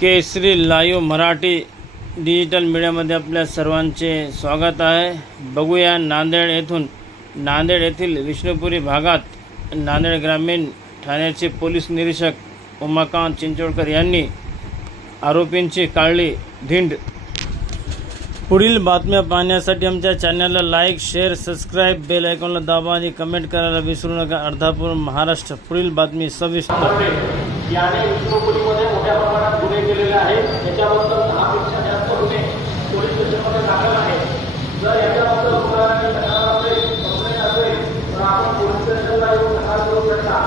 केसरी live Marathi digital मीडियामध्ये आपल्या सर्वांचे स्वागत आहे। बघूया नांदेड येथील विष्णुपुरी भागात नांदेड ग्रामीण ठाण्याचे पोलीस निरीक्षक उमाकांत चिंचोडकर यांनी आरोपींची काढली धिंड। पुढील बातम्या पाहण्यासाठी आमच्या चॅनलला लाईक, शेअर, सबस्क्राइब, बेल आयकॉनला दाबा आणि कमेंट करायला विसरू नका। अर्धापूर महाराष्ट्र। पुढील बातमी सविस्तर। याने विष्णुपुरीमध्ये मोठ्या प्रमाणात गुन्हे केलेले आहेत। याच्याबद्दल 10 पेक्षा जास्त गुन्हे पोलीस स्टेशनमध्ये दाखल आहेत। जर याच्याबद्दल कुणालाही तक्रार असेल, कंप्लेंट असेल तर आपण पोलीस स्टेशनला येऊन तक्रार करू शकता।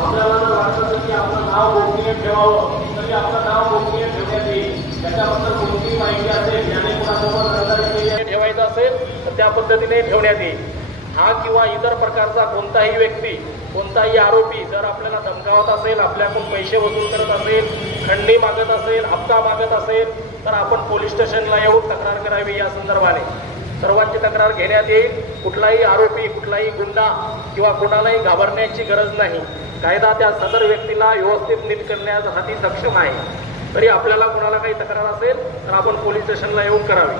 आपल्याला जर वाटतं की आपलं नाव गोपनीय ठेवावं तरी आपलं नाव गोपनीय ठेवण्यात येईल। त्याच्याबद्दल कोणतीही माहिती असेल, याने कोणासोबत रहदारी ठेवायचं असेल तर त्या पद्धतीने ठेवण्यात येईल। हा किंवा इतर प्रकारचा कोणताही व्यक्ती, कोणताही आरोपी जर आपल्याला धमकावत असेल, आपल्याकडून पैसे वसूल करत असेल, खंडणी मागत असेल, हप्ता मागत असेल तर आपण पोलीस स्टेशनला येऊन तक्रार करावी। या संदर्भाने सर्वांची तक्रार घेण्यात येईल। कुठलाही आरोपी, कुठलाही गुंडा किंवा कोणालाही घाबरण्याची गरज नाही। कायदा त्या सदर व्यक्तीला व्यवस्थित नीट करण्यासाठी सक्षम आहे। तरी आपल्याला कोणाला काही तक्रार असेल तर आपण पोलीस स्टेशनला येऊन करावी।